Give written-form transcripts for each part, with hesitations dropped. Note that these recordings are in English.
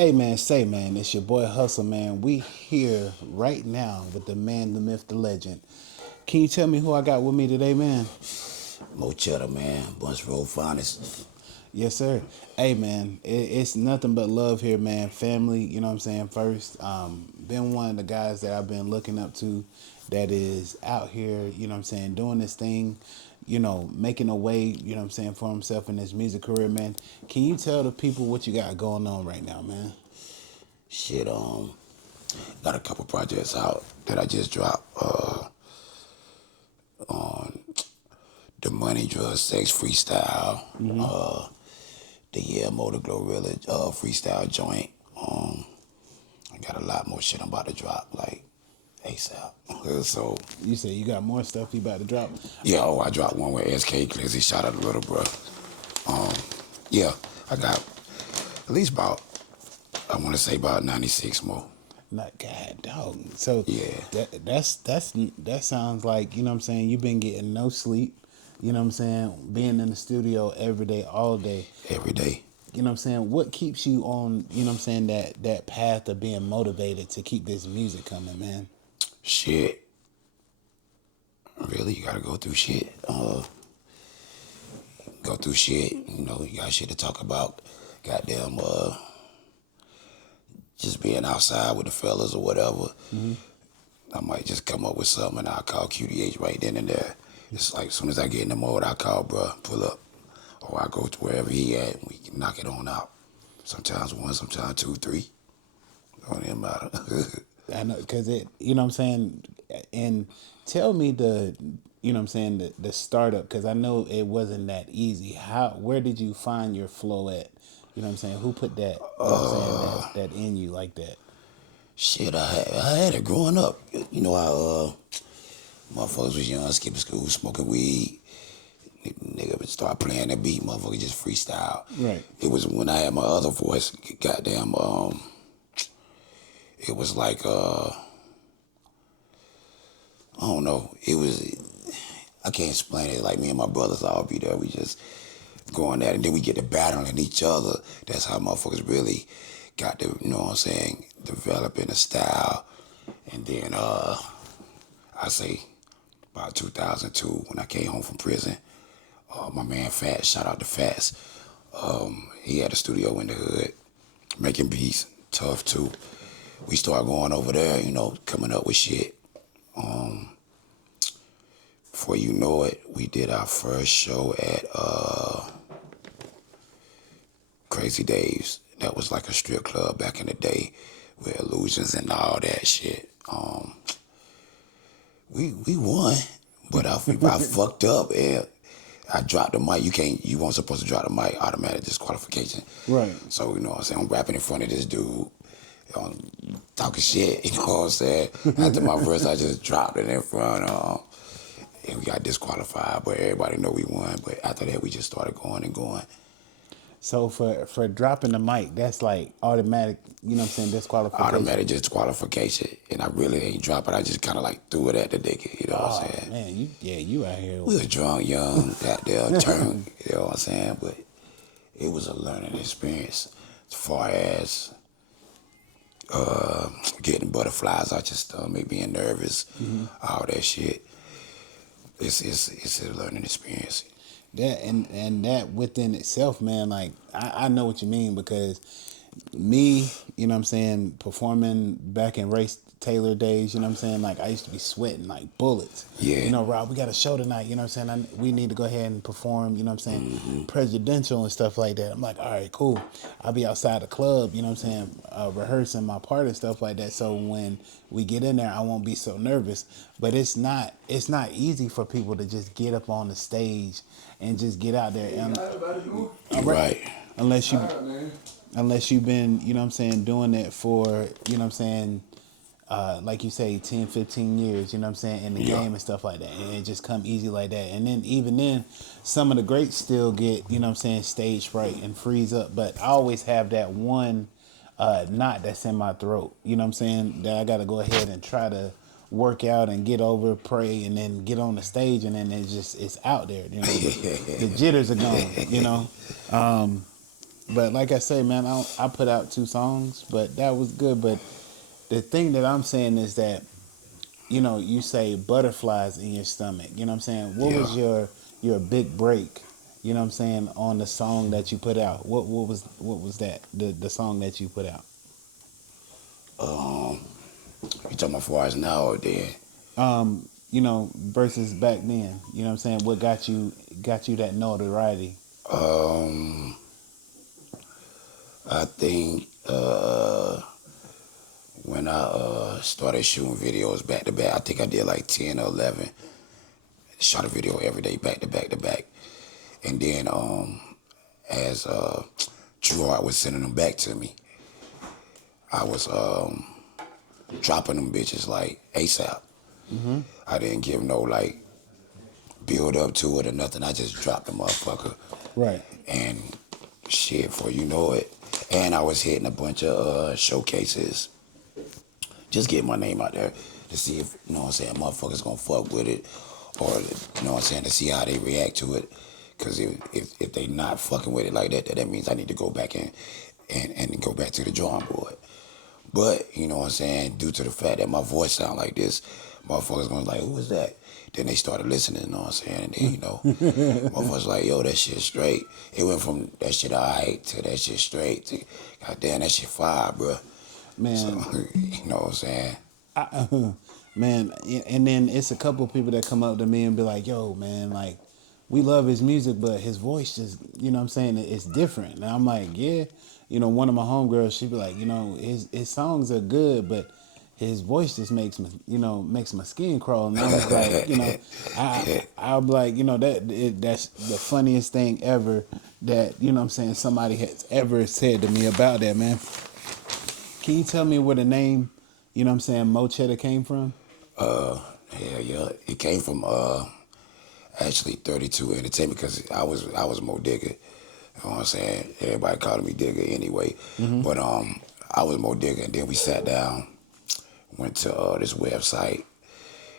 Hey man, say man, it's your boy Hustle man. We here right now with the man, the myth, the legend. Can you tell me who I got with me today, man? Mo Chedda, man. Bunce Road Finest. Yes, sir. Hey man, it's nothing but love here, man. Family, you know what I'm saying? First, been one of the guys that I've been looking up to that is out here, you know what I'm saying, doing this thing, making a way, you know what I'm saying, for himself in his music career, man. Can you tell the people what you got going on right now, man? Shit, got a couple projects out that I just dropped. The Money, Drug, Sex Freestyle. The Yeah Motor Glorilla freestyle joint. I got a lot more shit I'm about to drop, like ASAP. So, You said you got more stuff you about to drop. yeah, I dropped one with SK Glizzy, shout out to Little Bro. Yeah, I got at least about, I want to say about 96 more. Not God dog. So Yeah, that sounds like, you know what I'm saying, you've been getting no sleep, you know what I'm saying, being in the studio every day, all day. every day. You know what I'm saying? What keeps you on, you know what I'm saying, that path of being motivated to keep this music coming, man? Shit, really, you gotta go through shit. Go through shit. You know, you got shit to talk about. Goddamn, just being outside with the fellas or whatever. Mm-hmm. I might just come up with something and I'll call QDH right then and there. It's like as soon as I get in the mode, I call bruh, pull up. Or I go to wherever he at and we can knock it on out. Sometimes one, sometimes two, three. Don't even matter. I know, because you know what I'm saying, and tell me you know what I'm saying, the startup, because I know it wasn't that easy. Where did you find your flow at? You know what I'm saying? Who put that, you know what I'm saying, that in you like that? Shit, I had it growing up. You know, motherfuckers was young, skipping school, smoking weed. Nigga would start playing that beat, motherfucker just freestyle. Right. It was when I had my other voice, goddamn, it was like, I don't know, I can't explain it. Like me and my brothers all be there, we just going at it, and then we get to battling each other. That's how motherfuckers really got to, you know what I'm saying, developing a style. And then, I say, about 2002, when I came home from prison, my man Fats, shout out to Fats, he had a studio in the hood, making beats, tough too. We started going over there, you know, coming up with shit. Before you know it, we did our first show at Crazy Dave's. That was like a strip club back in the day with illusions and all that shit. We won, but I fucked up and I dropped the mic. You weren't supposed to drop the mic, automatic disqualification. Right. So, you know what I'm saying, I'm rapping in front of this dude, um, talking shit, you know what I'm saying? After my verse, I just dropped it in front and we got disqualified, but everybody know we won. But after that, we just started going and going. So for dropping the mic, that's like automatic, you know what I'm saying, disqualification. Automatic disqualification, and I really ain't drop it. I just kind of like threw it at the nigga, you know what I'm Oh saying? man, you out here. We was drunk, young, got there, turned, you know what I'm saying? But it was a learning experience as far as getting butterflies out your stomach, being nervous, all that shit. It's a learning experience. That and that within itself, man, like I know what you mean, because me, you know what I'm saying, performing back in Race Taylor days, you know what I'm saying, like I used to be sweating like bullets. Yeah. You know, Rob, we got a show tonight, you know what I'm saying, we need to go ahead and perform, you know what I'm saying, presidential and stuff like that. I'm like, all right, cool. I'll be outside the club, you know what I'm saying, rehearsing my part and stuff like that, so when we get in there, I won't be so nervous. But it's not easy for people to just get up on the stage and just get out there and Right. unless you unless you've been, you know what I'm saying, doing it for, you know what I'm saying, like you say, 10, 15 years, you know what I'm saying, in the Yeah. game and stuff like that. And it just come easy like that. And then even then, some of the greats still get, you know what I'm saying, stage fright and freeze up. But I always have that one knot that's in my throat, you know what I'm saying, that I got to go ahead and try to work out and get over, pray, and then get on the stage, and then it's out there, you know, the jitters are gone, you know. But like I say, man, I put out 2 songs, but that was good. But the thing that I'm saying is that, you say butterflies in your stomach. You know what I'm saying? What Yeah. was your big break? You know what I'm saying, on the song that you put out? What was that? The song that you put out? Um, you talking about far as now or then? Versus back then. You know what I'm saying? What got you that notoriety? Um, I think when I started shooting videos back to back, I think I did like 10 or 11. Shot a video every day, back to back to back. And then as True Heart was sending them back to me, I was dropping them bitches like ASAP. Mm-hmm. I didn't give no like build up to it or nothing. I just dropped the motherfucker. Right. And shit, for you know it. And I was hitting a bunch of showcases. Just get my name out there to see if, motherfuckers gonna fuck with it. Or, to see how they react to it. Because if they not fucking with it like that means I need to go back and go back to the drawing board. But, due to the fact that my voice sound like this, motherfuckers gonna like, who is that? Then they started listening, you know what I'm saying? And then, motherfuckers like, yo, that shit straight. It went from that shit alright to that shit straight to, goddamn, that shit fire, bro. So, Man, you know what I'm saying? man, and then it's a couple of people that come up to me and be like, "Yo, man, like, we love his music, but his voice just, you know what I'm saying, it's different." And I'm like, "Yeah." One of my homegirls, she be like, his songs are good, but his voice just makes my skin crawl. And I was like, I'll be like, that's the funniest thing ever that, what I'm saying, somebody has ever said to me about that, man. Can you tell me where the name, what I'm saying, Mo Chedda came from? Yeah. It came from actually 32 Entertainment because I was Mo Digger. You know what I'm saying? Everybody called me Digger anyway. Mm-hmm. But I was Mo Digger, and then we sat down, went to this website.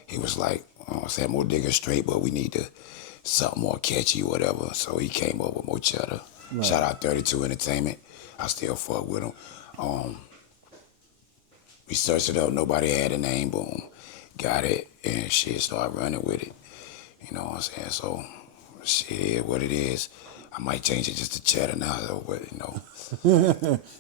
He was like, I said Mo Digger straight, but we need to something more catchy, whatever. So he came up with Mo Cheddar. Right. Shout out 32 Entertainment. I still fuck with him. We searched it up. Nobody had a name. Boom, got it, and shit started running with it. You know what I'm saying? So shit is what it is. I might change it just to Cheddar now, though. But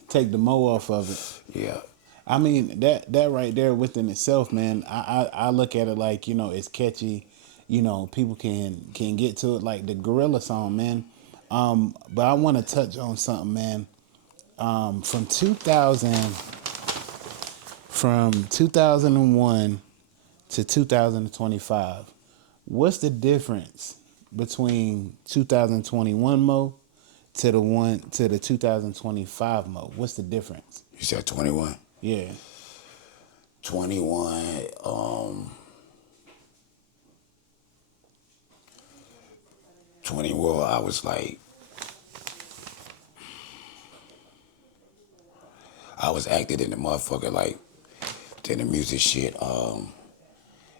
Take the Mo off of it. yeah. I mean, that right there within itself, man, I look at it like, it's catchy. People can get to it, like the Gorilla song, man. But I want to touch on something, man. From 2001 to 2025. What's the difference between 2021 Mo to the 2025 Mo? What's the difference? You said 21. Yeah. 21. 21. I was acting in the motherfucker like in the music shit.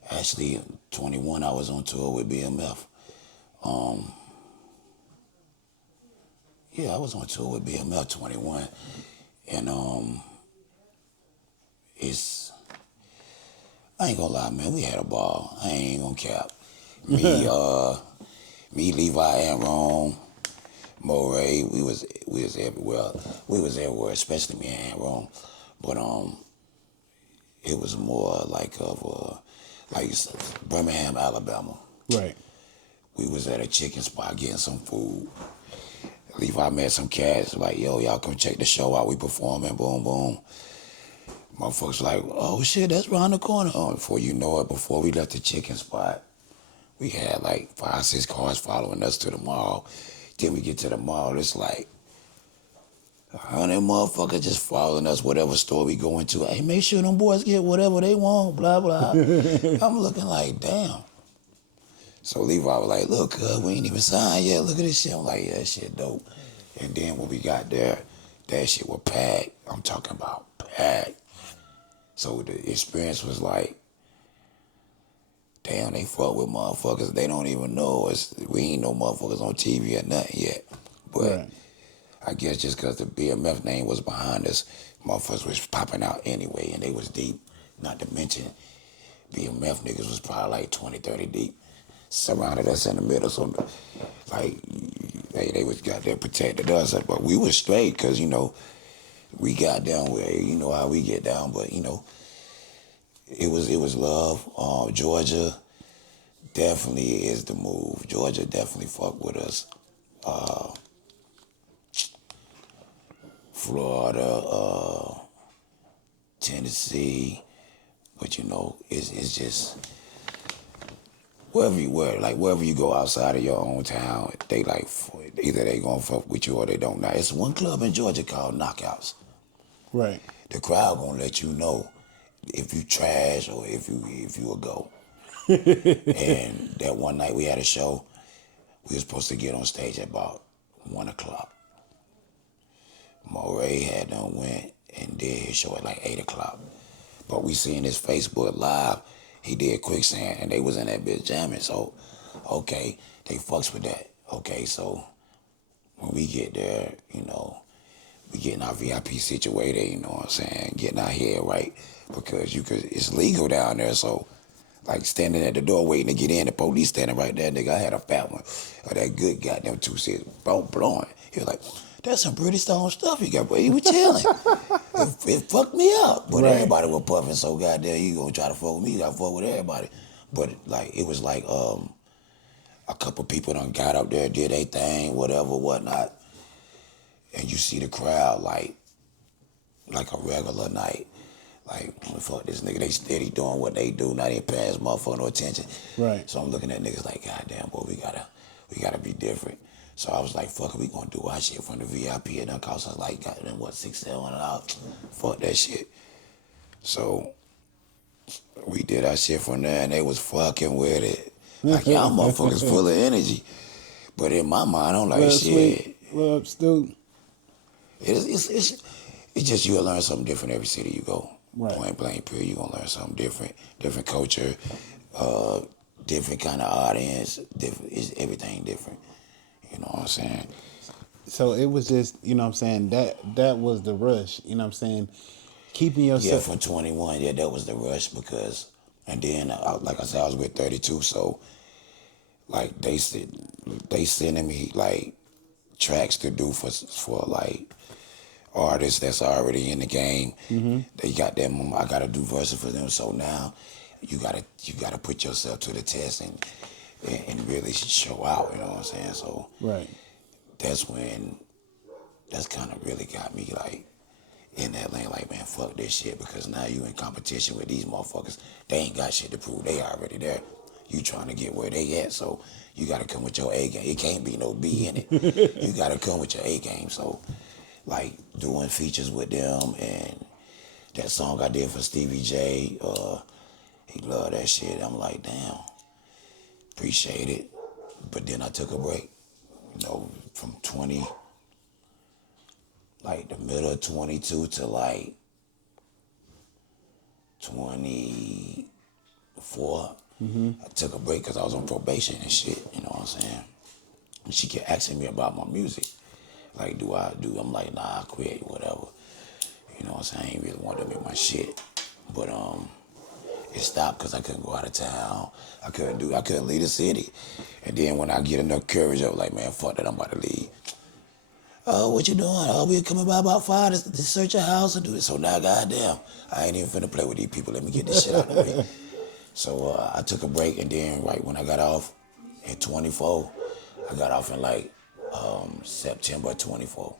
Actually, 21. I was on tour with BMF. Yeah, I was on tour with BMF 21, and it's I ain't gonna lie, man. We had a ball. I ain't gonna cap. Me, Levi, and Rome, Moray. We was everywhere. We was everywhere, especially me and Rome. But it was more like Birmingham, Alabama. Right. We was at a chicken spot getting some food. Levi met some cats like, yo, y'all come check the show out. We performing, boom, boom. Motherfuckers like, oh shit, that's around the corner. Oh, before you know it, before we left the chicken spot, we had like 5, 6 cars following us to the mall. Then we get to the mall, it's like 100 motherfuckers just following us, whatever store we go into. Hey, make sure them boys get whatever they want, blah, blah. I'm looking like, damn. So Levi was like, look, we ain't even signed yet. Look at this shit. I'm like, yeah, that shit dope. And then when we got there, that shit was packed. I'm talking about packed. So the experience was like, damn, they fuck with motherfuckers. They don't even know us. We ain't no motherfuckers on TV or nothing yet. But Right. I guess just because the BMF name was behind us, motherfuckers was popping out anyway, and they was deep. Not to mention, BMF niggas was probably like 20, 30 deep. Surrounded us in the middle, so like they was goddamn protected us, but we was straight because we got down where how we get down, but it was love. Georgia definitely is the move. Georgia definitely fuck with us. Florida, Tennessee, but it's just wherever you go outside of your own town, they like either they gonna fuck with you or they don't. Now it's one club in Georgia called Knockouts. Right. The crowd gonna let you know if you trash or if you a go. And that one night we had a show, we were supposed to get on stage at about 1 o'clock. Moray had done went and did his show at like 8 o'clock. But we seen his Facebook live, he did Quicksand and they was in that bitch jamming. So, okay, they fucks with that. Okay, so when we get there, we getting our VIP situated, you know what I'm saying? Getting our head right because it's legal down there, so like standing at the door waiting to get in, the police standing right there, nigga. I had a fat one, or that good goddamn 2-6, blowing. He was like, "That's some British Stone stuff you got, boy." He was chilling. it fucked me up, but Right. everybody was puffing. So goddamn, you gonna try to fuck with me? You gotta fuck with everybody. But like it was like a couple people done got up there, did their thing, whatever, whatnot, and you see the crowd like a regular night. Like, fuck this nigga, they steady doing what they do, not even paying this motherfucker no attention. Right. So I'm looking at niggas like, goddamn, boy, we gotta be different. So I was like, fuck it, we gonna do our shit from the VIP. It done cost us like, goddamn, what, $600-700? Fuck that shit. So we did our shit from there and they was fucking with it. Like, y'all motherfuckers full of energy. But in my mind, I'm like, Well, shit. sweet. Well, Stu. It's just you'll learn something different every city you go. Right. Point blank, period. You're gonna learn something different culture, different kind of audience, it's everything different. You know what I'm saying? So it was just, you know what I'm saying, that was the rush, you know what I'm saying? Keeping Yeah, yourself. for 21, yeah, that was the rush because, and then, like I said, I was with 32, so, like, they sending me, like, tracks to do for like, artists that's already in the game. They got them. I gotta do verses for them. So now, you gotta put yourself to the test and really show out. You know what I'm saying? So Right. that's kind of really got me like in that lane. Like, man, fuck this shit because now you in competition with these motherfuckers. They ain't got shit to prove. They already there. You trying to get where they at. So you gotta come with your A game. It can't be no B in it. You gotta come with your A game. So, like, doing features with them and that song I did for Stevie J, he loved that shit. I'm like, damn, appreciate it. But then I took a break, from like the middle of 22 to like 24. I took a break because I was on probation and shit, you know what I'm saying? And she kept asking me about my music. Like, I'm like, nah, I quit, whatever. You know what I'm saying? I ain't really want to make my shit. But it stopped because I couldn't go out of town. I couldn't leave the city. And then when I get enough courage, I was like, man, fuck that, I'm about to leave. What you doing? We'll come by about 5 to search your house and do it. So now, goddamn, I ain't even finna play with these people. Let me get this shit out of the way. So I took a break, and then right when I got off in 24, I got off in like September 24.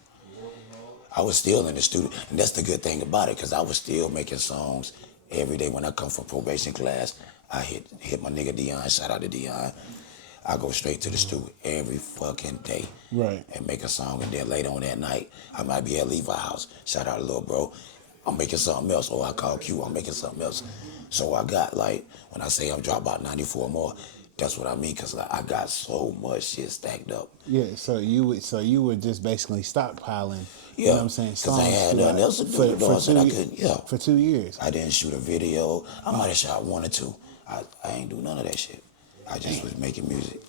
I was still in the studio, and that's the good thing about it, because I was still making songs every day. When I come from probation class, I hit my nigga Dion. Shout out to Dion. I go straight to the studio every fucking day, Right. and make a song, and then later on that night, I might be at Levi's house. Shout out to little bro. I'm making something else, or I call Q. I'm making something else. So I got, like, when I say I'm dropped about 94 more, that's what I mean, because I got so much shit stacked up. Yeah, so you would just basically stockpiling, you know Yeah, what I'm saying, because I songs had nothing else to do. for, You know what I'm saying? I couldn't, yeah. for 2 years. I didn't shoot a video. I might have shot one or two. I ain't do none of that shit. I just was making music.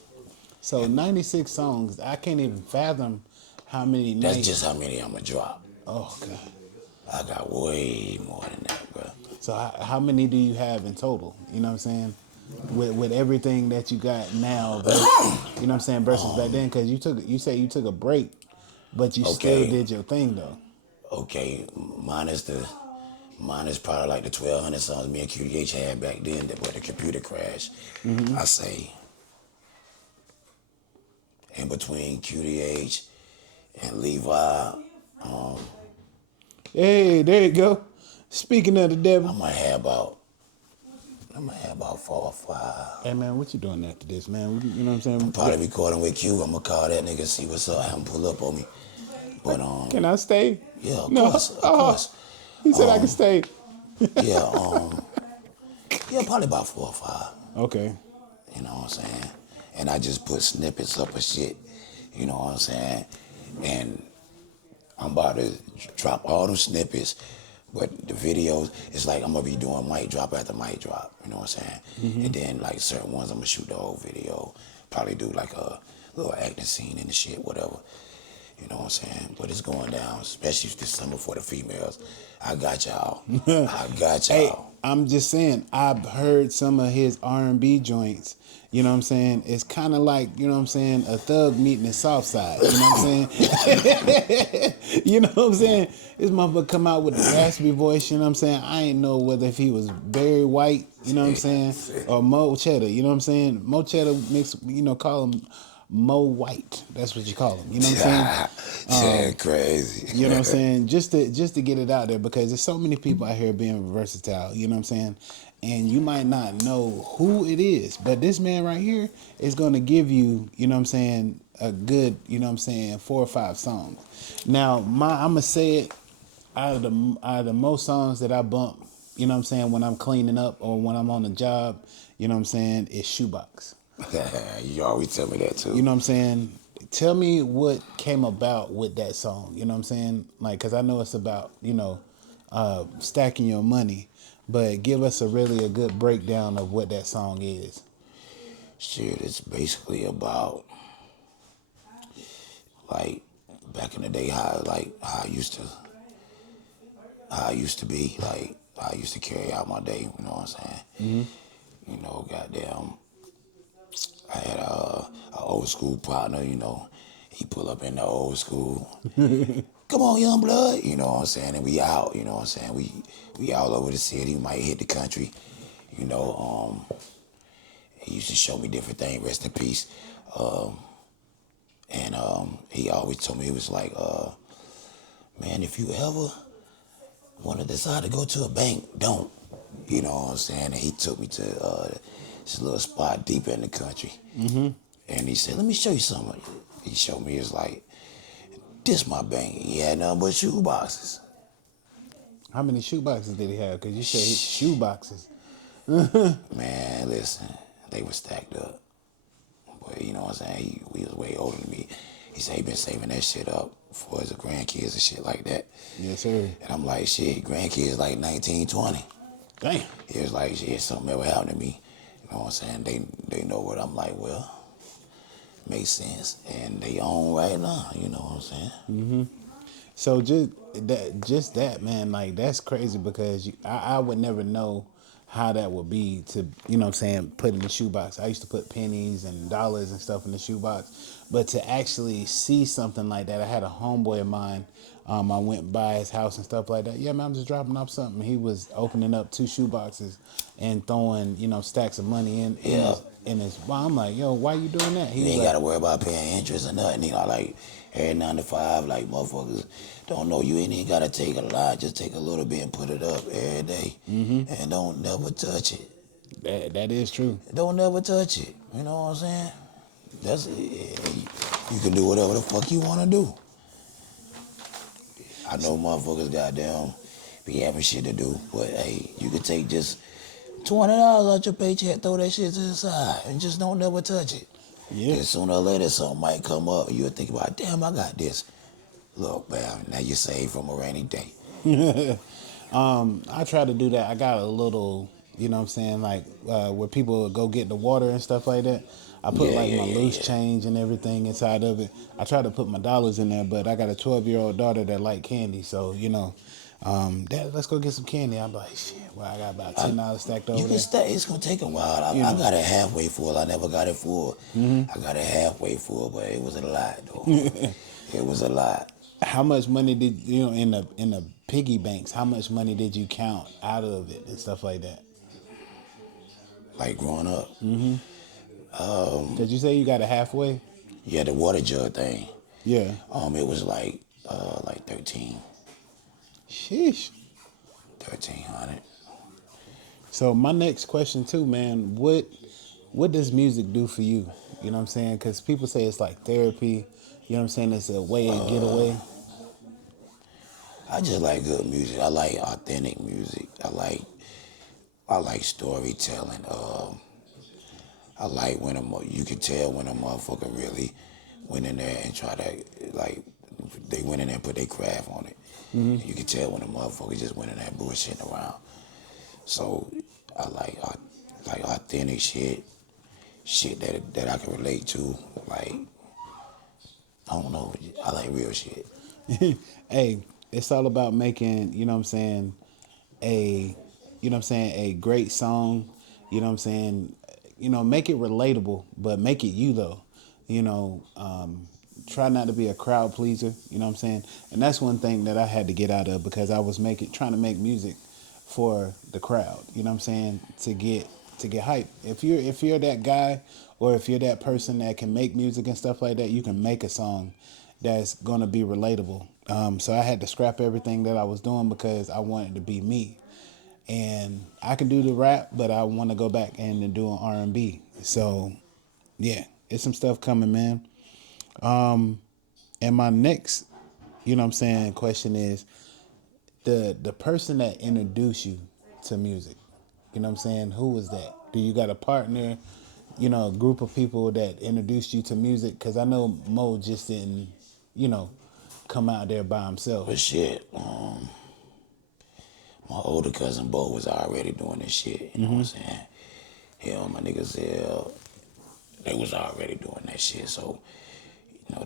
So 96 songs, I can't even fathom How many That's nights? just how many I'm gonna drop. Oh god. I got way more than that, bro. So how many do you have in total? You know what I'm saying? With everything that you got now, you know what I'm saying, versus back then, because you say you took a break, but you still Okay, did your thing though. okay, minus probably like the 1,200 songs me and QDH had back then that where the computer crashed. I say in between QDH and Levi, Hey, there you go. Speaking of the devil, I might have about 4 or 5. hey man, what you doing after this, man? You know what I'm I'm saying? probably recording with Q. I'm gonna call that nigga, see what's up, have him pull up on me. But Can I stay? yeah, of No. course, of Oh, course. he said I can stay. Yeah, yeah, probably about 4 or 5. Okay. You know what I'm saying? And I just put snippets up of shit. You know what I'm saying? And I'm about to drop all them snippets, but the videos, it's like I'm gonna be doing mic drop after mic drop. You know what I'm saying? And then like certain ones, I'm gonna shoot the whole video. Probably do like a little acting scene and the shit, whatever. You know what I'm saying? But it's going down, especially this summer for the females. I got y'all. I got Hey, y'all. I'm just saying, I've heard some of his R&B joints. You know what I'm saying? It's kind of like, you know what I'm saying, a thug meeting the South Side. You know what I'm saying? You know what I'm saying? This motherfucker come out with the raspy voice. You know what I'm saying? I ain't know whether if he was Barry White. You know what I'm saying? Or Mo Chedda. You know what I'm saying? Mo Chedda mix. You know, call him Mo White. That's what you call him. You know what I'm saying? Yeah, crazy. You know what I'm saying? Just to get it out there, because there's so many people out here being versatile, you know what I'm saying? And you might not know who it is, but this man right here is gonna give you, you know what I'm saying, a good, you know what I'm saying, 4 or 5 songs. Now, I'ma say it, out of the most songs that I bump, you know what I'm saying, when I'm cleaning up or when I'm on the job, you know what I'm saying, is Shoebox. You always tell me that too. You know what I'm saying? Tell me what came about with that song. You know what I'm saying? Like, because I know it's about, stacking your money, but give us a good breakdown of what that song is. Shit, it's basically about like back in the day how I used to be, like how I used to carry out my day, you know what I'm saying? You know, goddamn, I had a old school partner, you know, he pull up in the old school. Come on, young blood, you know what I'm saying? And we out, you know what I'm saying? We all over the city, might hit the country, you know. He used to show me different things, rest in peace. And he always told me, he was like, man, if you ever want to decide to go to a bank, don't. You know what I'm saying? And he took me to this little spot deep in the country. And he said, let me show you something. He showed me, it's like, this my bank. He had nothing but shoe boxes. How many shoe boxes did he have? Because you said shoe boxes. Man, listen, they were stacked up. But you know what I'm saying? He was way older than me. He said he been saving that shit up for his grandkids and shit like that. Yes, sir. And I'm like, shit, grandkids like 19, 20. Damn. He was like, shit, something ever happened to me. You know what I'm saying? They know what I'm like, well, makes sense. And they own right now, you know what I'm saying? So just that, man, like that's crazy, because I would never know how that would be to, you know what I'm saying, put in the shoebox. I used to put pennies and dollars and stuff in the shoebox, but to actually see something like that, I had a homeboy of mine. I went by his house and stuff like that. Yeah, man, I'm just dropping off something. He was opening up 2 shoeboxes and throwing, stacks of money Yeah. in his. Well, I'm like, yo, why you doing that? He You was ain't like, got to worry about paying interest or nothing. You know, like every 9 to 5, like motherfuckers don't know you ain't even got to take a lot. Just take a little bit and put it up every day. And don't never touch it. that is true. Don't never touch it. You know what I'm saying? That's it. You can do whatever the fuck you want to do. I know motherfuckers goddamn be having shit to do, but hey, you can take just $20 out your paycheck, throw that shit to the side, and just don't never touch it. Yeah. Then sooner or later, something might come up. You'll think about, damn, I got this. Look, man, now you saved from a rainy day. I try to do that. I got a little, you know what I'm saying, like where people would go get the water and stuff like that. I put Yeah, like yeah, my yeah, loose yeah. change and everything inside of it. I try to put my dollars in there, but I got a 12-year-old daughter that like candy, so Dad, let's go get some candy. I'm like, shit, well, I got about $10 stacked You over can there. stay. It's gonna take a while. You I know, got it halfway full. I never got it full. I got it halfway full, but it was a lot though. It was a lot. how much money did in the piggy banks? How much money did you count out of it and stuff like that? Like growing up. Did you say you got it halfway? Yeah, the water jug thing. Yeah. It was like 13, Sheesh. 1300. So my next question too, man, what does music do for you? You know what I'm saying? Because people say it's like therapy. You know what I'm saying? It's a way to get away. I just like good music. I like authentic music. I like storytelling. I like when you can tell when a motherfucker really went in there and try to like they went in there and put their craft on it. And you can tell when a motherfucker just went in there bullshitting around. So I like authentic shit that I can relate to. Like I don't know, I like real shit. Hey, it's all about making, you know what I'm saying, a a great song, you know what I'm saying, make it relatable, but make it you though. You know, try not to be a crowd pleaser, you know what I'm saying? And that's one thing that I had to get out of because I was trying to make music for the crowd, you know what I'm saying, to get hype. If you're that guy or if you're that person that can make music and stuff like that, you can make a song that's gonna be relatable. So I had to scrap everything that I was doing because I wanted to be me. And I can do the rap, but I want to go back and do an R&B. So yeah, it's some stuff coming, man. And my next, you know what I'm saying, question is the person that introduced you to music. You know what I'm saying? Who was that? Do you got a partner, a group of people that introduced you to music? Because I know Mo just didn't, you know, come out there by himself. But shit, my older cousin Bo was already doing this shit. You know what I'm saying? Hell, my niggas, they was already doing that shit. So,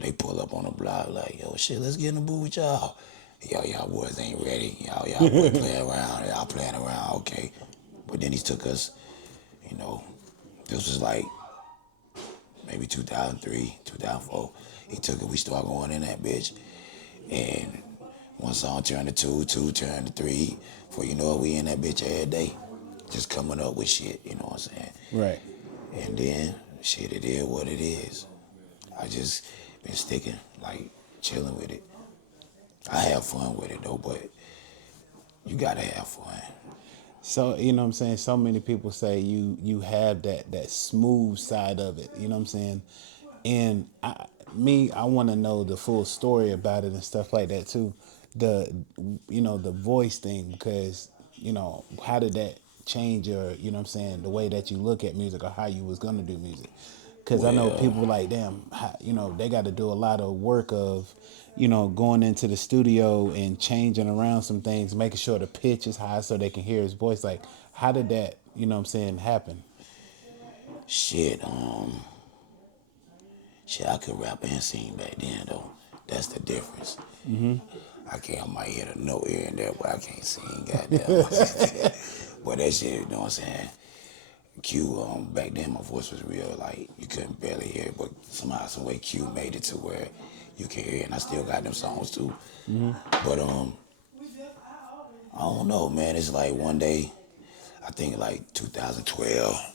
they pull up on the block like, yo, shit, let's get in the booth with y'all. Y'all boys ain't ready. Y'all boys play around. Y'all playing around, okay. But then he took us, you know, this was like maybe 2003, 2004. He took it, we started going in that bitch. And one song turned to two turned to three. Before you know it, we in that bitch every day. Just coming up with shit, you know what I'm saying? Right. And then, shit, it is what it is. I just been sticking, like, chilling with it. I have fun with it, though, but you gotta have fun. So, you know what I'm saying? So many people say you have that smooth side of it, you know what I'm saying? And I want to know the full story about it and stuff like that too. The voice thing because, how did that change your, what I'm saying, the way that you look at music or how you was going to do music? Because I know Well, people were like, damn, they got to do a lot of work of, going into the studio and changing around some things, making sure the pitch is high so they can hear his voice. Like, how did that, what I'm saying, happen? shit, shit, I could rap and sing back then, though. That's the difference. I might hit a note here and there, but I can't sing, goddamn. But that shit, you know what I'm saying? Back then my voice was real, like, you couldn't barely hear it, but somehow, some way Q made it to where you can hear it, and I still got them songs too. But, I don't know, man. It's like one day, I think like 2012,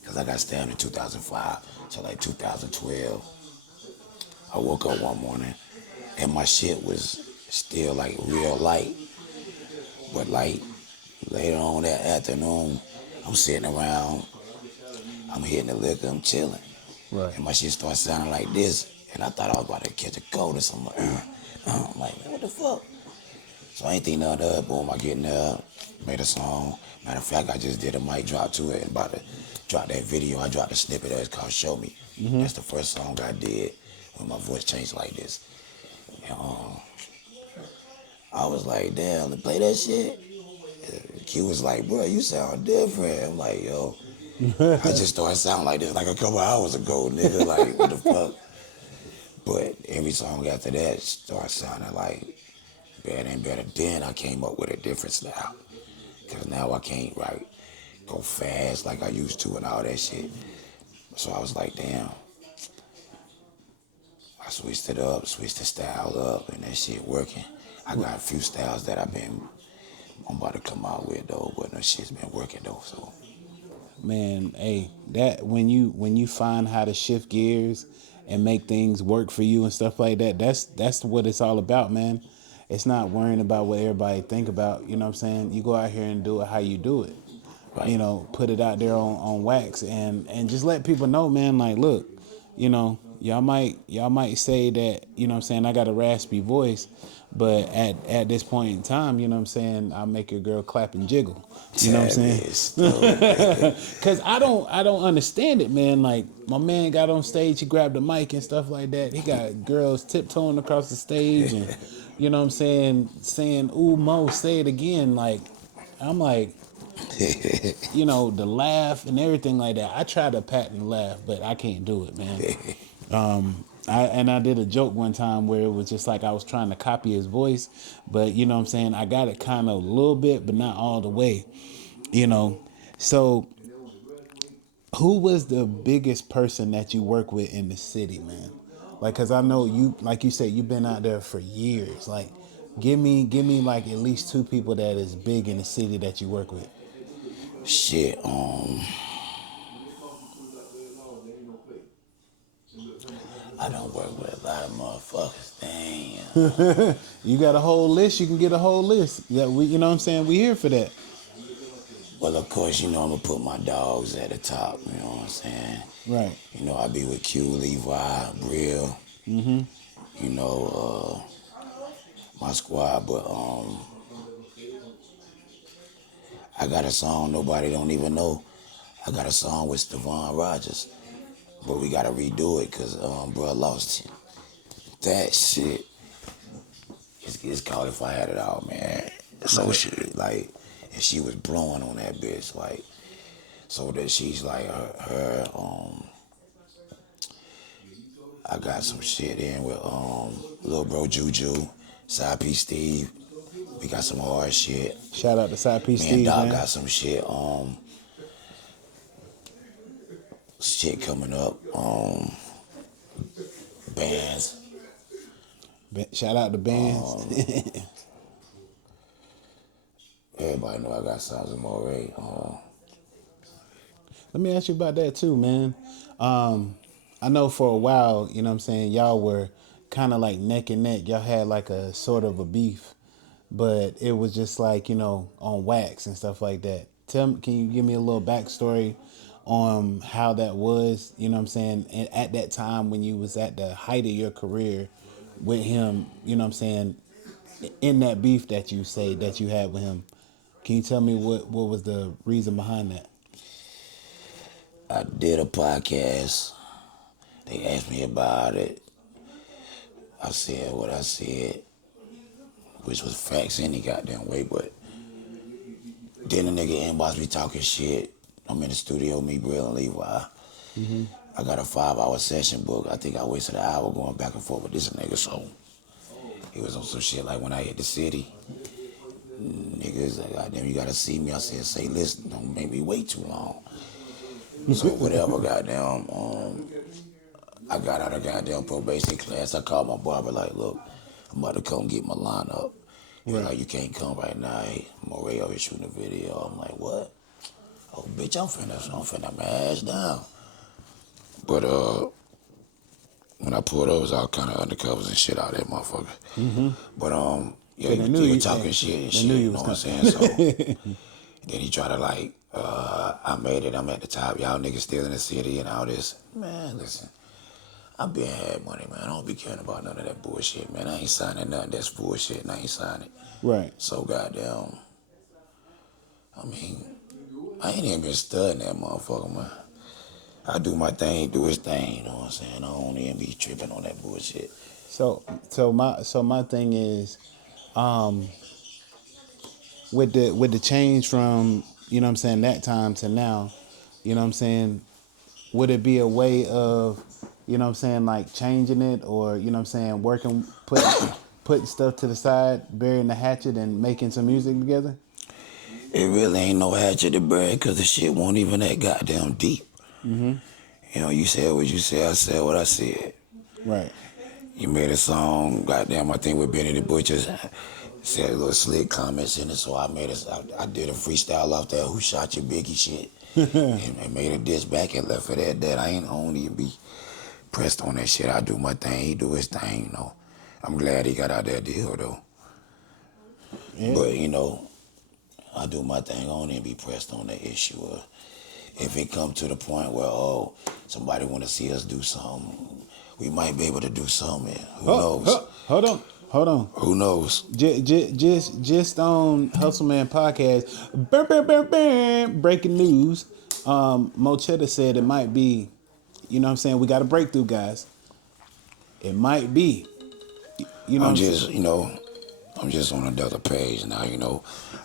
because I got stabbed in 2005. So like 2012, I woke up one morning and my shit was still like real light. But like later on that afternoon, I'm sitting around, I'm hitting the liquor, I'm chilling. Right. And my shit starts sounding like this. And I thought I was about to catch a cold or something. I'm like, man, what the fuck? So I ain't think nothing of it. Boom, I get in there, made a song. Matter of fact, I just did a mic drop to it and about to drop that video. I dropped a snippet of it called Show Me. That's the first song I did when my voice changed like this. And I was like, damn, to play that shit. Q was like, bro, you sound different. I'm like, yo, I just started sounding like this like a couple hours ago, nigga. Like, what the fuck? But every song after that started sounding like better and better. Then I came up with a different style. Cause now I can't like go fast like I used to and all that shit. So I was like, damn. I switched it up, switched the style up, and that shit working. I got a few styles that I'm about to come out with though, but that shit's been working though. So Man, hey, that when you find how to shift gears and make things work for you and stuff like that, that's what it's all about, man. It's not worrying about what everybody think about, you know what I'm saying? You go out here and do it how you do it. right, You know, put it out there on wax and just let people know, man, like, look, you know, y'all might say that, you know what I'm saying, I got a raspy voice, but at this point in time, you know what I'm saying, I make your girl clap and jiggle. You know what that I'm saying? is stupid. Cause I don't understand it, man. Like my man got on stage, he grabbed the mic and stuff like that. He got girls tiptoeing across the stage and you know what I'm saying, ooh Mo, say it again. Like I'm like, you know, the laugh and everything like that. I try to pat and laugh, but I can't do it, man. I did a joke one time where it was just like I was trying to copy his voice, but you know what I'm saying, I got it kind of a little bit, but not all the way, you know. So who was the biggest person that you work with in the city, man? Like, cause I know you, like you said, you've been out there for years. Like, give me like at least two people that is big in the city that you work with. Shit, I don't work with a lot of motherfuckers. Damn. You got a whole list. You can get a whole list. Yeah, you know what I'm saying. We here for that. Well, of course, you know I'm gonna put my dogs at the top. You know what I'm saying? Right. You know I be with Q, Levi, Brill. You know my squad, but I got a song nobody don't even know. I got a song with Stevan Rogers, but we gotta redo it because bro lost it. That shit. It's called If I Had It All, man. So Okay. she like, and she was blowing on that bitch like, so that she's like I got some shit in with little bro Juju, side piece Steve. We got some hard shit. Shout out to Side P Me and Steve, Doc man. got some shit. Shit coming up. Bands. Shout out to bands. Everybody know I got songs with Moray. Let me ask you about that too, man. I know for a while, you know what I'm saying, y'all were kind of like neck and neck. Y'all had like a sort of a beef, but it was just like, you know, on wax and stuff like that. Can you give me a little backstory on how that was, you know what I'm saying, and at that time when you was at the height of your career with him, you know what I'm saying, in that beef that you say that you had with him. Can you tell me what was the reason behind that? I did a podcast. They asked me about it. I said what I said, which was facts any goddamn way, but then the nigga inbox me talking shit. I'm in the studio, me, Brill, and Levi. I got a 5-hour session book. I think I wasted an hour going back and forth with this nigga, so he was on some shit like when I hit the city. Niggas like, goddamn, you gotta see me. I said, say, listen, don't make me wait too long. So whatever, goddamn, I got out of goddamn probation class. I called my barber like, look, I'm about to come get my lineup. He was Right. like, you can't come right now. Hey, I'm already over here shooting a video. I'm like, what? Oh, bitch, I'm finna mash down. But when I pulled over, I was all kind of undercovers and shit out of that motherfucker. But yeah, Cause they knew he was you. talking shit and They knew shit. You you know was what I'm saying? So coming. then he tried to like, I made it. I'm at the top. Y'all niggas still in the city and all this. Man, listen. I been had money, man. I don't be caring about none of that bullshit, man. I ain't signing nothing that's bullshit, and I ain't signing. Right. So goddamn, I mean, I ain't even been studying that motherfucker, man. I do my thing, do his thing, you know what I'm saying? I don't even be tripping on that bullshit. So my thing is, with the change from, you know what I'm saying, that time to now, you know what I'm saying, would it be a way of, you know what I'm saying, like changing it, or, you know what I'm saying, working, putting stuff to the side, burying the hatchet and making some music together? It really ain't no hatchet to bury because the shit won't even that goddamn deep. You know, you said what you said, I said what I said. Right. You made a song, goddamn, I think with Benny the Butcher, said a little slick comments in it, so I did a freestyle off that Who Shot Your Biggie shit, and made a diss back and left it at that. I don't even be pressed on that shit. I do my thing, he do his thing, you know. I'm glad he got out that deal though. Yeah. But, you know, I do my thing, I don't even be pressed on that issue. If it come to the point where, oh, somebody want to see us do something, we might be able to do something. Who knows? Hold on. Who knows? Just on Hustle Man podcast, breaking news. Mo Chedda said it might be, you know what I'm saying, we got a breakthrough, guys. It might be, you know what I'm I'm just, saying. you know, I'm just on another page now, you know.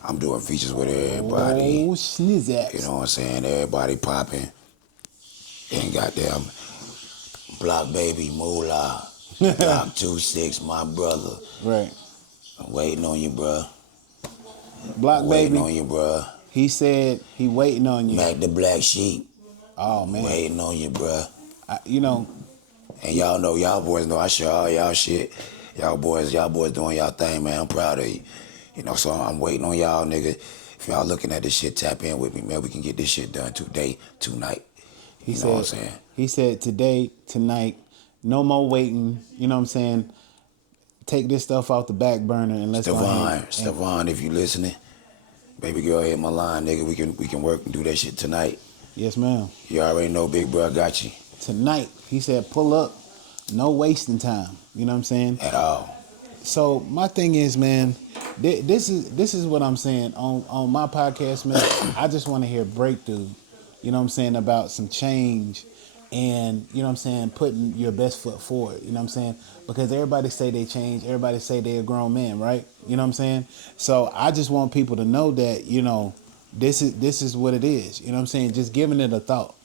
I'm doing features with everybody. Oh, You snizax. know what I'm saying? Everybody popping. And goddamn Block Baby, Moolah, Glock 26, my brother. Right. I'm waiting on you, bruh. I'm Block waiting baby. on you, bruh. He said he waiting on you. Mac the Black Sheep. Oh I'm man. waiting on you, bruh. You know, And y'all know, y'all boys know I share all y'all shit. Y'all boys doing y'all thing, man. I'm proud of you. You know, so I'm waiting on y'all, nigga. If y'all looking at this shit, tap in with me, man. We can get this shit done today, tonight. he You know what I'm said saying? he said today, tonight, no more waiting. You know what I'm saying? Take this stuff off the back burner and let's go ahead. Stephon, if you listening, baby girl, hit my line, nigga. We can work and do that shit tonight. Yes, ma'am. You already know, big bro, I got you. Tonight, he said, pull up, no wasting time. You know what I'm saying? At all. So my thing is, man, this is what I'm saying on my podcast, man. I just want to hear breakthrough. You know what I'm saying, about some change, and you know what I'm saying, putting your best foot forward. You know what I'm saying, because everybody say they change, everybody say they're a grown man, right? You know what I'm saying. So I just want people to know that, you know, this is what it is. You know what I'm saying, just giving it a thought.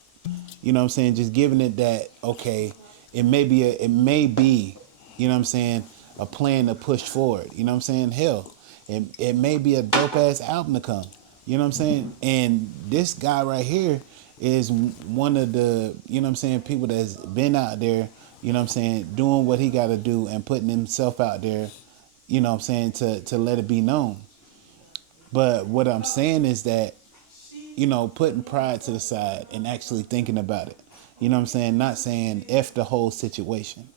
You know what I'm saying, just giving it that, okay, it may be, you know what I'm saying, a plan to push forward. You know what I'm saying? Hell, it may be a dope ass album to come. You know what I'm saying? And this guy right here is one of the, you know what I'm saying, people that's been out there, you know what I'm saying, doing what he got to do and putting himself out there, you know what I'm saying, to let it be known. But what I'm saying is that, you know, putting pride to the side and actually thinking about it. You know what I'm saying? Not saying F the whole situation,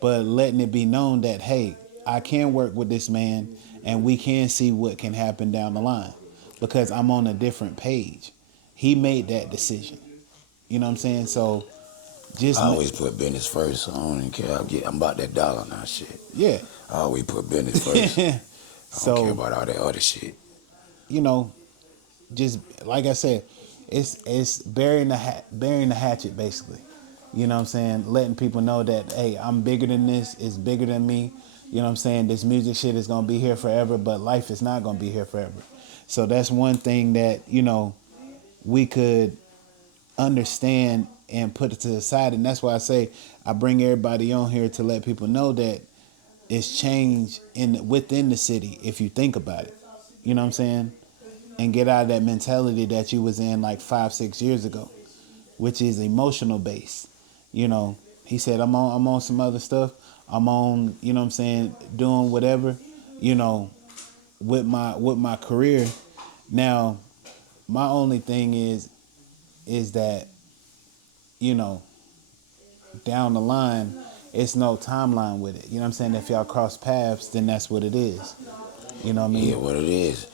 but letting it be known that, hey, I can work with this man and we can see what can happen down the line because I'm on a different page. He made that decision. You know what I'm saying? So I just, always put business first. I don't even care. I'm about that dollar now, shit. yeah. I always put business first. I don't care So, about all that other shit. you know, just like I said, it's burying the hatchet basically. You know what I'm saying? Letting people know that, hey, I'm bigger than this. It's bigger than me. You know what I'm saying? This music shit is gonna be here forever, but life is not gonna be here forever. So that's one thing that, you know, we could understand and put it to the side. And that's why I say I bring everybody on here to let people know that it's change within the city if you think about it. You know what I'm saying? And get out of that mentality that you was in like 5-6 years ago, which is emotional based. You know, he said I'm on some other stuff. I'm on, you know what I'm saying, doing whatever, you know, with my career. Now, my only thing is that, you know, down the line, it's no timeline with it. You know what I'm saying? If y'all cross paths, then that's what it is. You know what I Yeah, mean? what it is.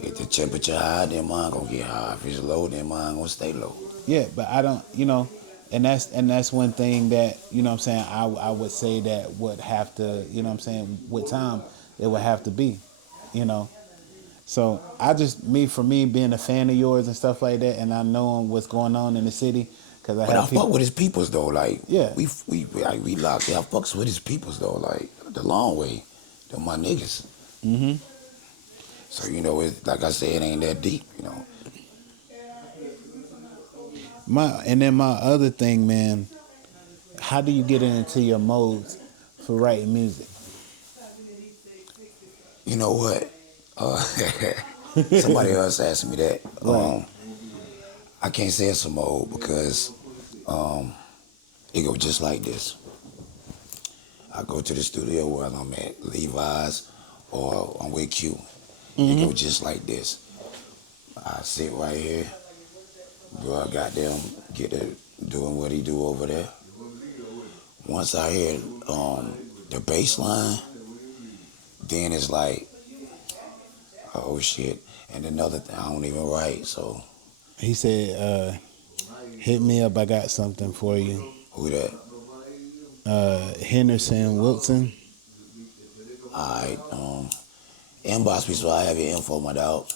If the temperature high, then mine gonna get high. If it's low, then mine gonna stay low. Yeah, but I don't, you know, and that's one thing that, you know what I'm saying, I would say that would have to, you know what I'm saying, with time, it would have to be, you know. So for me being a fan of yours and stuff like that, and I know what's going on in the city, because I But I have fuck people, with his peoples though. Like yeah. we locked. I fucks with his peoples though. Like the long way. They're my niggas. So like I said, it ain't that deep. And then my other thing, man, how do you get into your modes for writing music? You know what? Uh, somebody else asked me that. Right. I can't say it's a mode because it go just like this. I go to the studio where I'm at, Levi's, or I'm with Q. It go just like this. I sit right here, bro. Goddamn, get to doing what he do over there. Once I hear the bass line, then it's like, oh shit. And another thing, I don't even write. So He said, hit me up, I got something for you. who that? Henderson Wilson. Alright, inbox me so I have your info, my dog.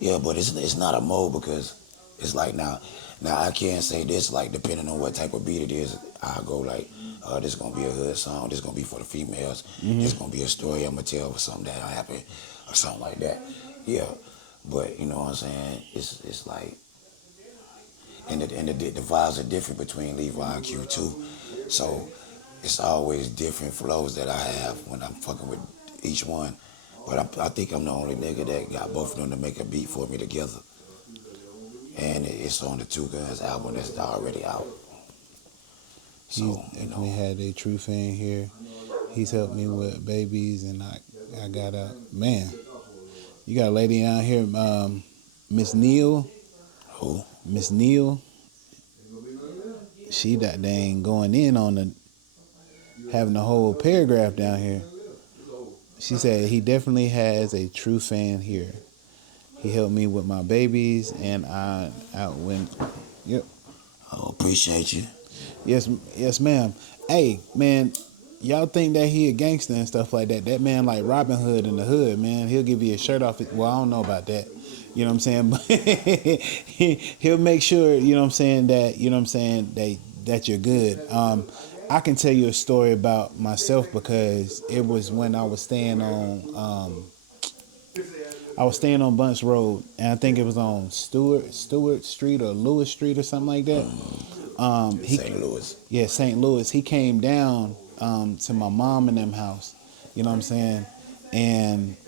Yeah, but it's not a mode because it's like now I can't say this like depending on what type of beat it is. I go like, this gonna be a hood song. This gonna be for the females. This gonna be a story I'm gonna tell for something that happened or something like that. Yeah, but you know what I'm saying? It's like, and the vibes are different between Levi and Q too. So it's always different flows that I have when I'm fucking with each one. But I think I'm the only nigga that got both of them to make a beat for me together. And it's on the Two Guns album that's already out. He's So, definitely had a true fan here. He's helped me with babies, and I got a man. You got a lady out here, Miss Neal. who? Miss Neal. She that dang going in on the having a whole paragraph down here. She said he definitely has a true fan here. He helped me with my babies, and I outwent. Yep. I appreciate you. Yes, ma'am. Hey, man, y'all think that he a gangster and stuff like that? That man like Robin Hood in the hood, man. He'll give you a shirt off. Well, I don't know about that. You know what I'm saying? But he'll make sure. You know what I'm saying that. You know what I'm saying that you're good. I can tell you a story about myself because it was when I was staying on. I was staying on Bunce Road, and I think it was on Stewart Street or Lewis Street or something like that. He St. Louis. Yeah, St. Louis. He came down to my mom and them house. You know what I'm saying? And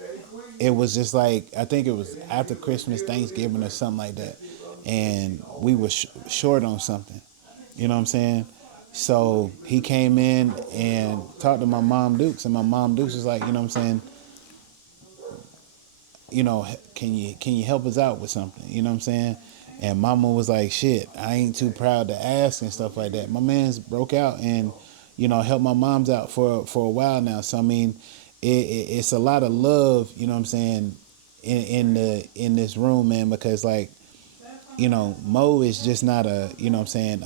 it was just like, I think it was after Christmas, Thanksgiving or something like that. And we were short on something. You know what I'm saying? So he came in and talked to my mom Dukes, and my mom Dukes was like, you know what I'm saying? You know, can you help us out with something? You know what I'm saying? And mama was like, shit, I ain't too proud to ask and stuff like that. My man's broke out and, helped my mom's out for a while now. So I mean, it's a lot of love, you know what I'm saying, in this room, man, because like, Mo is just not you know what I'm saying,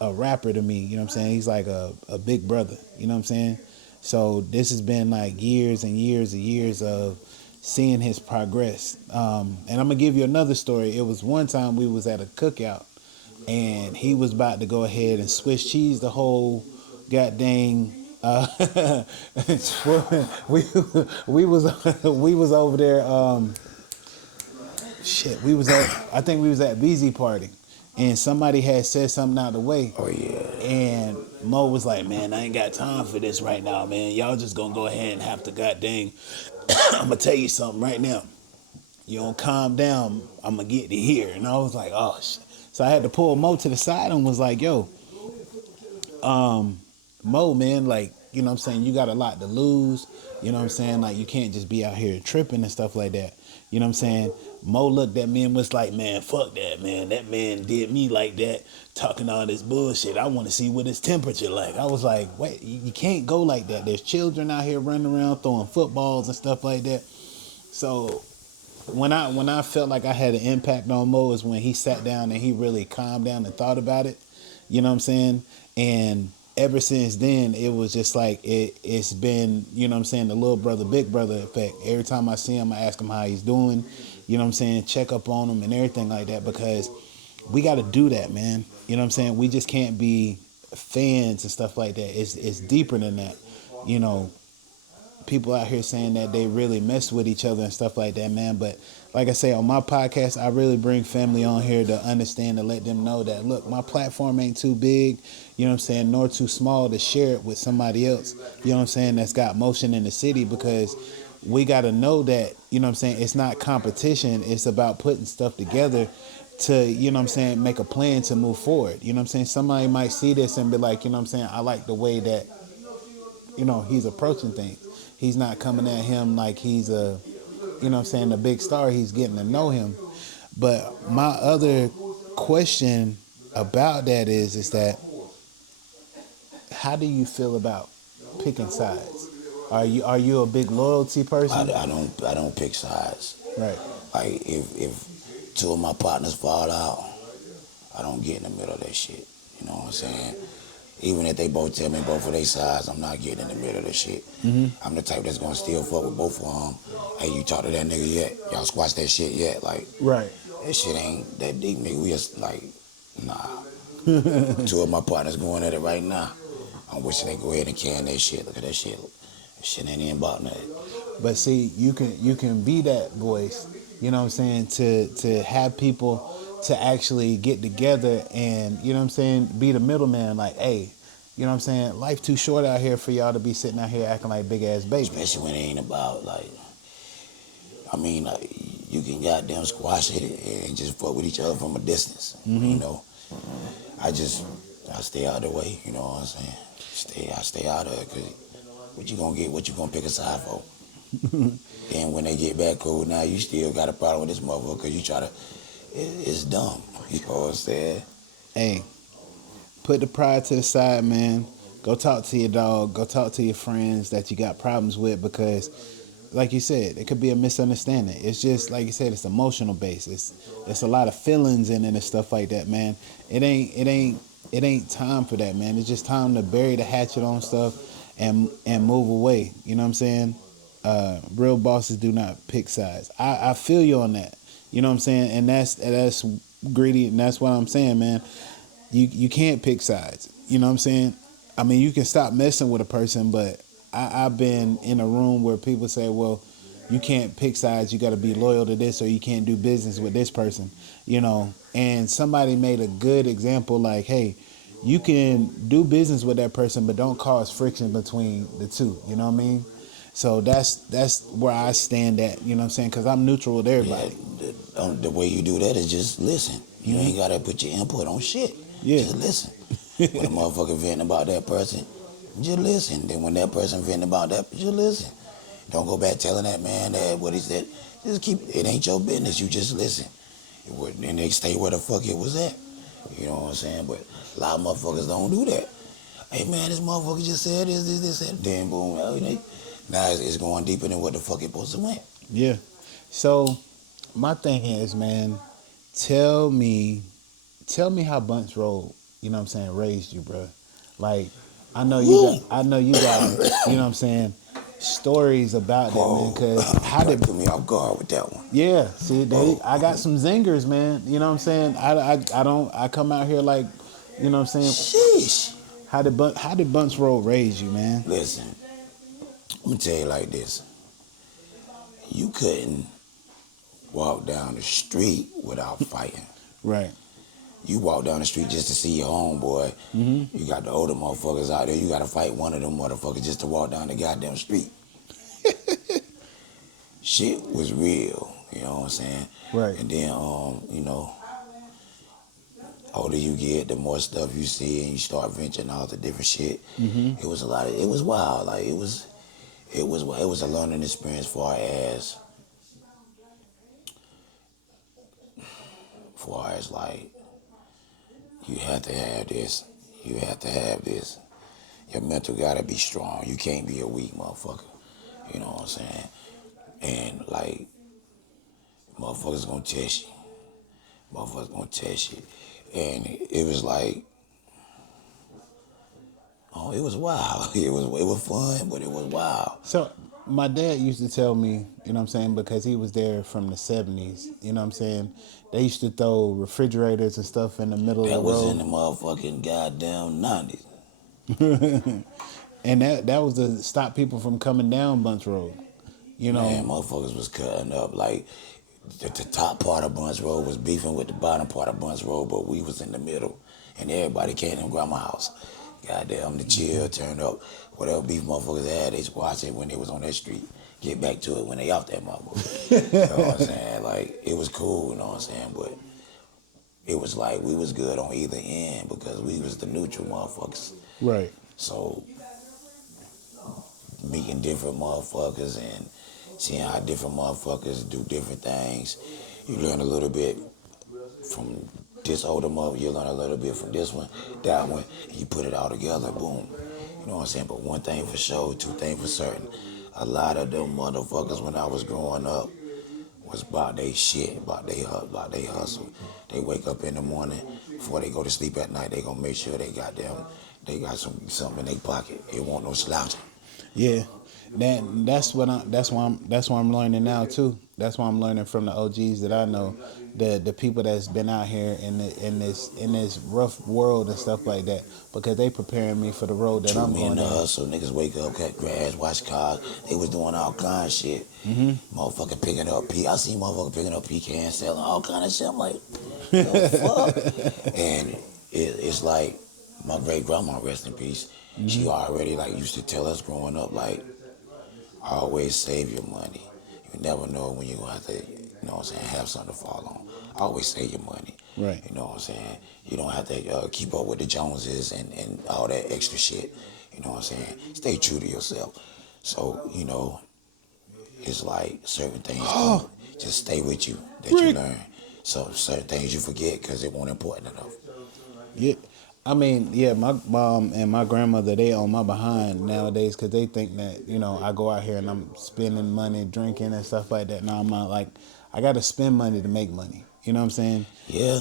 a rapper to me, you know what I'm saying? He's like a big brother, you know what I'm saying? So this has been like years and years and years of seeing his progress. And I'm gonna give you another story. It was one time we was at a cookout, and he was about to go ahead and Swiss cheese the whole goddamn. We we was we was over there. We was at, I think we was at BZ party, and somebody had said something out of the way. Oh yeah. And Mo was like, man, I ain't got time for this right now, man. Y'all just gonna go ahead and have to goddamn. I'm gonna tell you something right now. You don't calm down, I'm gonna get to here. And I was like, oh shit. So I had to pull Mo to the side and was like, yo, Mo, man, like, you know what I'm saying, you got a lot to lose. You know what I'm saying? Like, you can't just be out here tripping and stuff like that. You know what I'm saying? Mo looked at me and was like, man, fuck that, man. That man did me like that, talking all this bullshit. I want to see what his temperature like. I was like, wait, you can't go like that. There's children out here running around throwing footballs and stuff like that. So when I felt like I had an impact on Mo is when he sat down and he really calmed down and thought about it. You know what I'm saying? And ever since then, it was just like it's been, you know what I'm saying, the little brother, big brother effect. Every time I see him, I ask him how he's doing. You know what I'm saying? Check up on him and everything like that, because we got to do that, man. You know what I'm saying? We just can't be fans and stuff like that. It's deeper than that. You know, people out here saying that they really mess with each other and stuff like that, man. But like I say, on my podcast, I really bring family on here to understand, to let them know that, look, my platform ain't too big, you know what I'm saying, nor too small to share it with somebody else, you know what I'm saying, that's got motion in the city, because we got to know that, you know what I'm saying, it's not competition. It's about putting stuff together to, you know what I'm saying, make a plan to move forward. You know what I'm saying? Somebody might see this and be like, you know what I'm saying, I like the way that, you know, he's approaching things. He's not coming at him like he's a, you know what I'm saying, a big star. He's getting to know him. But my other question about that is that how do you feel about picking sides? Are you a big loyalty person? I don't pick sides. Right. Like if two of my partners fall out, I don't get in the middle of that shit. You know what I'm saying? Even if they both tell me both of their sides, I'm not getting in the middle of that shit. I'm the type that's gonna still fuck with both of them. Hey, you talk to that nigga yet? Y'all squash that shit yet? Like, Right. that shit ain't that deep, nigga. We just like, nah. Two of my partners going at it right now. I'm wishing they go ahead and can that shit. Look at that shit. That shit ain't even about nothing. But see, you can be that voice, you know what I'm saying, to have people to actually get together and, you know what I'm saying, be the middleman, like, hey, you know what I'm saying, life too short out here for y'all to be sitting out here acting like big ass babies. Especially when it ain't about like, I mean, like, you can goddamn squash it and just fuck with each other from a distance. You know, I stay out of the way. You know what I'm saying? I stay out of it, cause what you gonna get? What you gonna pick a side for? And when they get back cool, now you still got a problem with this motherfucker because you try to. It's dumb. You know what I'm saying? Hey, put the pride to the side, man. Go talk to your dog. Go talk to your friends that you got problems with, because like you said, it could be a misunderstanding. It's just like you said, it's emotional based. It's a lot of feelings in it and stuff like that, man. It ain't time for that, man. It's just time to bury the hatchet on stuff and move away. You know what I'm saying? Real bosses do not pick sides. I feel you on that. You know what I'm saying? And that's greedy, and that's what I'm saying, man. You can't pick sides. You know what I'm saying? I mean, you can stop messing with a person, but I've been in a room where people say, well, you can't pick sides. You got to be loyal to this, or you can't do business with this person, you know. And somebody made a good example, like, hey, you can do business with that person, but don't cause friction between the two. You know what I mean? So that's where I stand at. You know what I'm saying? Because I'm neutral with Yeah. everybody. The way you do that is just listen. You ain't gotta put your input on shit. Yeah. Just listen. When a motherfucker venting about that person, just listen. Then when that person venting about that, just listen. Don't go back telling that man that what he said. Just keep it ain't your business. You just listen. And they stay where the fuck it was at. You know what I'm saying? But a lot of motherfuckers don't do that. Hey man, this motherfucker just said this, and then boom, now it's going deeper than what the fuck it supposed to went. Yeah. So my thing is, man, tell me how Bunce Road, you know what I'm saying, raised you, bro. Like, I know you got, you know what I'm saying, stories about that, man. Cause how Like, did, put me off guard with that one. yeah, see, Oh, I got some zingers, man. You know what I'm saying. I come out here like, you know what I'm saying. sheesh. How did Bunce Road raise you, man? Listen, let me tell you like this. You couldn't walk down the street without fighting. Right. You walk down the street just to see your homeboy. You got the older motherfuckers out there. You got to fight one of them motherfuckers just to walk down the goddamn street. Shit was real. You know what I'm saying? Right. And then, older you get, the more stuff you see, and you start venturing all the different shit. It was a lot of. It was wild. Like it was a learning experience far as like you have to have this. You have to have this. Your mental gotta be strong. You can't be a weak motherfucker. You know what I'm saying? And like motherfuckers gonna test you. Motherfuckers gonna test you. And it was like, oh, it was wild. It was fun, but it was wild. So my dad used to tell me, you know what I'm saying, because he was there from the 70s, you know what I'm saying, they used to throw refrigerators and stuff in the middle of That the was in road. the motherfucking goddamn 90s. And that was to stop people from coming down Bunce Road. You Man, know, motherfuckers was cutting up like the top part of Bunce Road was beefing with the bottom part of Bunce Road, but we was in the middle, and everybody came to grandma's house. Goddamn, the chill turned up. Whatever beef motherfuckers had, they squashed it when they was on that street. Get back to it when they off that motherfucker. You know what I'm saying? Like it was cool. You know what I'm saying? But it was like we was good on either end because we was the neutral motherfuckers. right? So meeting different motherfuckers and seeing how different motherfuckers do different things. You learn a little bit from this older mother, you learn a little bit from this one, that one, and you put it all together, boom. You know what I'm saying? But one thing for sure, two things for certain. A lot of them motherfuckers when I was growing up was about they shit, about they hustle. They wake up in the morning, before they go to sleep at night, they gonna make sure they got something in their pocket. They want no slouching. Yeah, that's what I'm learning now too. That's why I'm learning from the OGs that I know, the people that's been out here in this rough world and stuff like that, because they preparing me for the road that True I'm men going to down. hustle. Niggas wake up, cut grass, wash cars. They was doing all kind of shit. Motherfucker picking up I seen motherfucker picking up pecans, selling all kind of shit. I'm like, the fuck? And it's like my great grandma, rest in peace. She already like used to tell us growing up, like, always save your money. You never know when you're gonna have to, you know what I'm saying, have something to fall on. Always save your money. Right. You know what I'm saying? You don't have to keep up with the Joneses and all that extra shit. You know what I'm saying? Stay true to yourself. So, you know, it's like certain things come, just stay with you that you Rick. learn. So certain things you forget because it won't important enough. Yeah, I mean, yeah, my mom and my grandmother, they on my behind nowadays because they think that, I go out here and I'm spending money, drinking and stuff like that. No, I'm not. Like, I got to spend money to make money. You know what I'm saying? Yeah,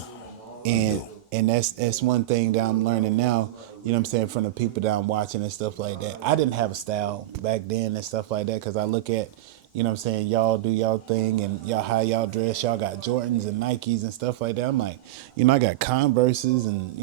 you and do. and that's one thing that I'm learning now. You know what I'm saying, from the people that I'm watching and stuff like that. I didn't have a style back then and stuff like that because I look at, you know what I'm saying, y'all do y'all thing and y'all how y'all dress. Y'all got Jordans and Nikes and stuff like that. I'm like, I got Converses and